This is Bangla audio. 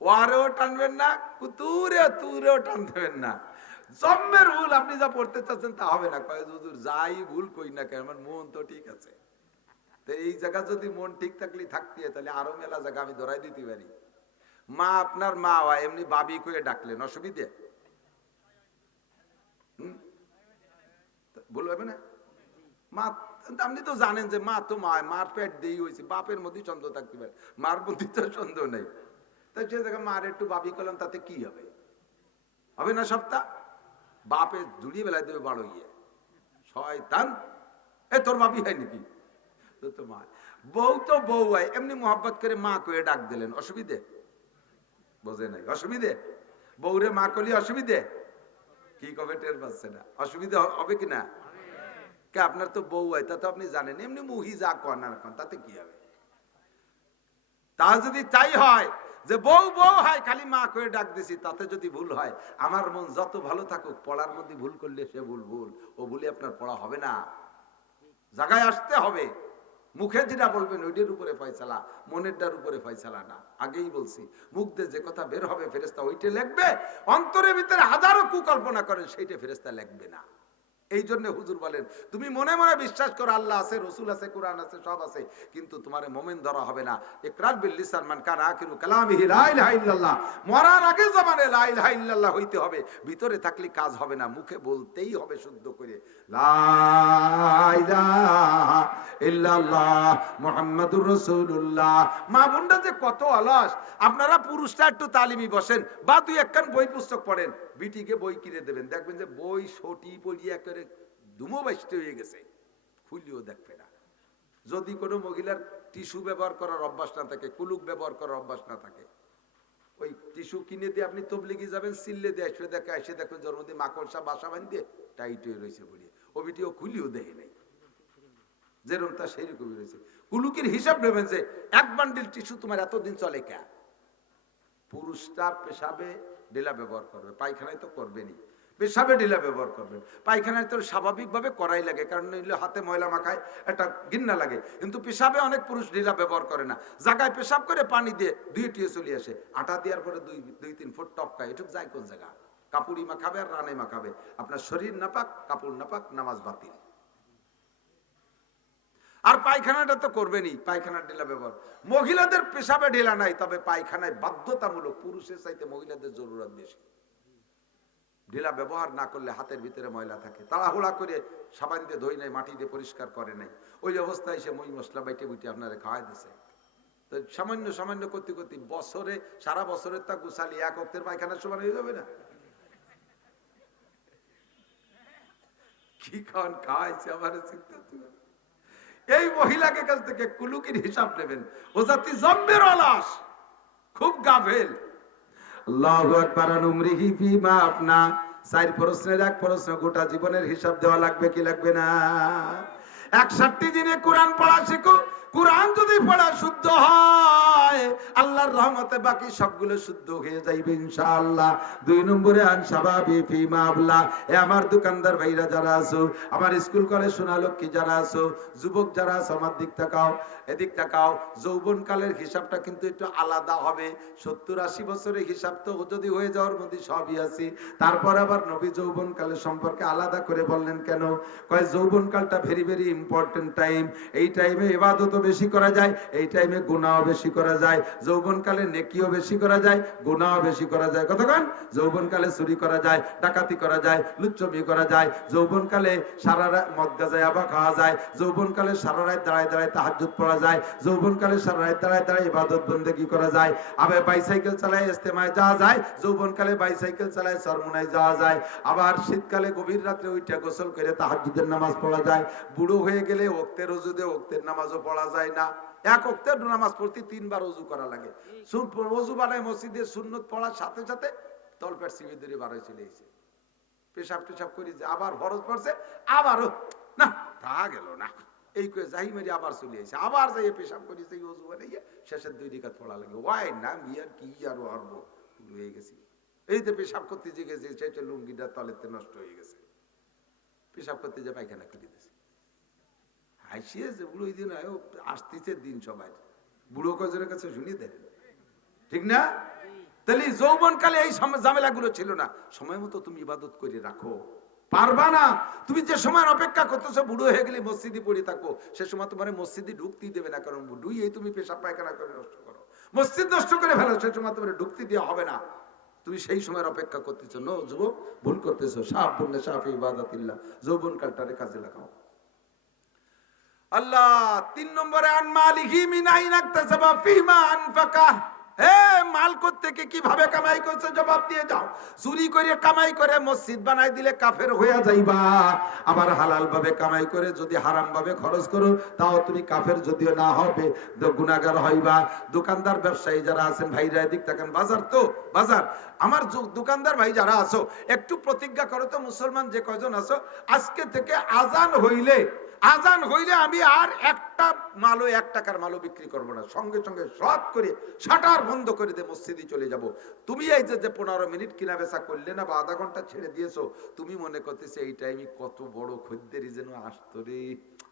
ওয়ারেও টানবেন না, তুরেও টানবেন না। জন্মের ভুল আপনি যা পড়তে চাচ্ছেন তা হবে না। কয় হুজুর যাই ভুল কই না কেন আমার মন তো ঠিক আছে। তো এই জায়গা যদি মন ঠিক থাকলে থাকতে তাহলে আরো মেলা জায়গা আমি ধরাই দিতে পারি। মা আপনার মা হয় এমনি বাবি কয়ে ডাকলেন, অসুবিধে? ভুল হবে না? মা, আপনি তো জানেন যে মা তো মা, মার পেট দিয়েই হয়েছে, বাপের মধ্যে সন্দেহ থাকতে পারে, মার মধ্যে তো সন্দেহ নেই। তাই সে জায়গায় মার একটু বাবি করলাম, তাতে কি হবে? হবে না সপ্তাহ? বাপে জুড়িয়ে বেলায় দেবে বড় ইয়ে শয়তান, এ তোর বাপি হয় নাকি? তো মা, বউ তো বউ হয়, এমনি মোহাব্বত করে মা কয়ে ডাক দিলেন, অসুবিধে? বোঝে নাই অসুবিধে? বউরে মা করলে অসুবিধে? কি কবে টের পাচ্ছে না? অসুবিধা হবে কিনা? কে আপনার তো বউ হয়, তা তো আপনি জানেন, এমনি মুহি যা কন আর কন, তাতে কি হবে? তা যদি তাই হয় যে বউ বউ হয় খালি মা করে ডাক দিছি, তাতে যদি ভুল হয়, আমার মন যত ভালো থাকুক, পড়ার মধ্যে ভুল করলে সে ভুল ভুল, ও ভুলে আপনার পড়া হবে না। জায়গায় আসতে হবে। মুখে যেটা বলবেন ওইটার উপরে ফয়সালা, মনেরটার উপরে ফয়সালা না। আগেই বলছি, মুখ দিয়ে যে কথা বের হবে ফেরেশতা ওইটা লিখবে, অন্তরের ভিতরে হাজারো কুকল্পনা করেন সেইটা ফেরেশতা লিখবে না। এই জন্য হুজুর বলেন, তুমি মনে মনে বিশ্বাস করো আল্লাহ আছে, রসুল আছে, কোরআন আছে, সব আছে, কিন্তু তোমার মোমেন ধরা হবে না। ইকরার বিল লিসান মান কানা আখিরু কালামিহি লা ইলাহা ইল্লাল্লাহ, মরার আগে জবানে লা ইলাহা ইল্লাল্লাহ হইতে হবে, ভিতরে থাকলে কাজ হবে না, মুখে বলতেই হবে শুদ্ধ করে লা ইলাহা ইল্লাল্লাহ মুহাম্মাদুর রাসূলুল্লাহ। মা বোনরা যে কত অলস, আপনারা পুরুষরা একটু তালিমি বসেন বা দুই একখান বই পুস্তক পড়েন, বিটিকে বই কিনে দেবেন, দেখবেন যে বই সটি পড়িয়ে একেবারে দুমো বাইশতে হয়ে গেছে, খুলিও দেখবে না। যদি কোনো মহিলার টিস্যু ব্যবহার করার অভ্যাস না থাকে, কুলুক ব্যবহার করার অভ্যাস না থাকে, ওই টিস্যু কিনে দিয়ে আপনি তবলিগি যাবেন, সিললে দিয়ে আসবে, দেখে এসে দেখবেন জন্মদিন মাকড়সা বাসা বাঁধিয়ে টাইট হয়ে রয়েছে বলিয়ে, ও বিটিও খুলিও দেখে নেই, যেরকম তা সেই রকমই রয়েছে। কুলুকের হিসাব নেবেন যে এক বান্ডিল টিস্যু তোমার এতদিন চলে কে? পুরুষটা পেশাবে ঢিলা ব্যবহার করবে, পায়খানায় তো করবেনই, পেশাবে ঢিলা ব্যবহার করবেন, পায়খানায় তো স্বাভাবিকভাবে করাই লাগে, কারণ নইলে হাতে ময়লা মাখায় একটা ঘিন্না লাগে, কিন্তু পেশাবে অনেক পুরুষ ঢিলা ব্যবহার করে না, জায়গায় পেশাব করে পানি দিয়ে ধুয়ে চলে আসে, আটা দেওয়ার পরে দুই তিন ফুট টপকায়, এটুক যায় কোন জায়গা? কাপড়ই মাখাবে আর রানে মাখাবে, আপনার শরীর নাপাক, কাপড় নাপাক, নামাজ বাতিল। আর পায়খানাটা তো করবেনই, পায়খানার ঢিলা ব্যবহার। মহিলাদের পেশাবে ঢিলা নাই, তবে পায়খানায় বাধ্যতামূলক, পুরুষের চাইতে মহিলাদের জরুরত বেশি। ঢিলা ব্যবহার না করলে হাতের ভিতরে ময়লা থাকে, তাড়াহুড়া করে সাবান দিয়ে ধুই নাই, মাটি দিয়ে পরিষ্কার করে নাই, ওই অবস্থায় সে মই মশলা বাইটে বুইটে আপনারা খাওয়াই দিছে। তো সামান্য সামান্য করতে করতে বছরে, সারা বছরের তা গুছালি এক অক্তের পায়খানার সমান হয়ে যাবে না? কি খাওয়ান খাওয়াইছে আমার চিন্তা। এই মহিলাকে কাছ থেকে কুলুকির হিসাব নেবেন, ও জাতি জম্বের অলস, খুব গাফেল। আল্লাহু আকবার। উমরিহি ফিমা আপনা, চার প্রশ্নের এক প্রশ্ন, গোটা জীবনের হিসাব দেওয়া লাগবে কি লাগবে না? 61 দিনে কোরআন পড়া শিখো, কোরআন যদি পড়া শুদ্ধ হয় আল্লাহর রহমতে বাকি সবগুলো শুদ্ধ হয়ে যাইবে ইনশাআল্লাহ। 2 নম্বরে আন শাবাবি ফিমা আবলা, এ আমার দোকানদার ভাইরা যারা আছো, আমার স্কুল কলেজ সোনালক্ষ্মী যারা আছো, যুবক যারা আছো, আমার দিক তাকাও, এদিক তাকাও। যৌবন কালের হিসাবটা কিন্তু একটু আলাদা হবে। 70-80 বছরের হিসাব তো যদি হয়ে যাওয়ার মধ্যে সবই আছে, তারপর আবার নবী যৌবন কালের সম্পর্কে আলাদা করে বললেন কেন? কয় যৌবন কালটা ভেরি ভেরি ইম্পর্টেন্ট টাইম, এই টাইমে ইবাদত বেশি করা যায়, এই টাইমে গুনাহ বেশি করা যায়, যৌবনকালে নেকিও বেশি করা যায়, গুনাহ বেশি করা যায়। কতক্ষণ? যৌবনকালে চুরি করা যায়, ডাকাতি করা যায়, লুচ্চমি করা যায়, যৌবনকালে সারা রাত মদ গাঁজা ইয়াবা খাওয়া যায়, যৌবনকালে সারা রাত দাঁড়ায় দাঁড়ায় তাহাজ্জুদ পড়া যায়, যৌবনকালে সারা রাত দাঁড়ায় দাঁড়ায় ইবাদত বন্দেগী করা যায়, আবার বাইসাইকেল চালায় ইস্তেমায় যাওয়া যায়, যৌবনকালে বাইসাইকেল চালায় চরমুনায় যাওয়া যায়, আবার শীতকালে গভীর রাত্রে ওইটা গোসল করে তাহাজ্জুদের নামাজ পড়া যায়, বুড়ো হয়ে গেলে ওক্তের ওজুদে ওক্তের নামাজও পড়া যায় না। এক ওক্তের নামাজ পড়তে 3 বার ওযু করা লাগে। ওযু বানায় মসজিদে সুন্নত পড়ার সাথে সাথে তলপেট সিবি ধরে বার হয়ে চলে এসেছে, পেশাব টেশাব করে যে আবার ফরজ পড়ছে, আবারও না তা গেল না, এই করে যাই মেরে আবার চলে এসেছে, আবার যাই পেশাব করি, সেই ওযু বানাইয়া শেষের 2 রিকাত পড়া লাগে। ওয়াই না মিয়ার কি আর হারব হয়ে গেছি, এই যে পেশাব করতে যে গেছে সেটা লুঙ্গিটা তলেতে নষ্ট হয়ে গেছে, পেশাব করতে যে পায়খানা করে দিয়েছে। হাসিয়ে যে বুড়ো দিন আসতেছে দিন, সবাই বুড়ো কজনের কাছে শুনিয়ে দেন, ঠিক না? তাহলে যৌবনকালে এই ঝামেলাগুলো ছিল না। সময় মতো তুমি ইবাদত করে রাখো। পারবা না, তুমি যে সময় অপেক্ষা করতেছো বুড়ো হয়ে গেলে মসজিদে পড়ে থাকো, সে সময় তোমার মসজিদে ঢুকতেই দেবে না, কারণ বুড়ুই তুমি পেশাব পায়খানা করে নষ্ট করো, মসজিদ নষ্ট করে ফেলো, সে সময় তোমার ঢুকতে দেওয়া হবে না। তুমি সেই সময়ের অপেক্ষা করতেছো। নো যুবক, ভুল করতেছো। সাফ বললে সাফ ইবাদাতিল্লাহ, যৌবনকালটারে কাজে লাগাও। আল্লাহ 3 নম্বরে আন মালিহি মিন আইনা ইকতাসাবা ফিমা আনফাকা। মাল কোত্থেকে কিভাবে কামাই করছে জবাব দিয়ে যাও। চুরি করে কামাই করে মসজিদ বানাই দিলে কাফের হইয়া যাইবা। আবার হালাল ভাবে কামাই করে যদি হারাম ভাবে খরচ করো তাও তুমি কাফের যদিও না হবে গুনাহগার হইবা। দোকানদার ব্যবসায়ী যারা আছেন ভাইরা এদিক থাকেন, বাজার তো বাজার, আমার দোকানদার ভাই যারা আছো একটু প্রতিজ্ঞা করো তো, মুসলমান যে কয়জন আছো, আজকে থেকে আজান হইলে আমি আর একটা মালও 1 টাকার মালও বিক্রি করবো না, সঙ্গে সঙ্গে সৎ করে শাটার বন্ধ করে দিয়ে মসজিদে চলে যাব। তুমি এই যে 15 মিনিট কিনা বেচা করলে না বা আধা ঘন্টা ছেড়ে দিয়েছো, তুমি মনে করতেছে এই টাইমে কত বড় খদ্দেরই যেন আসতো রে।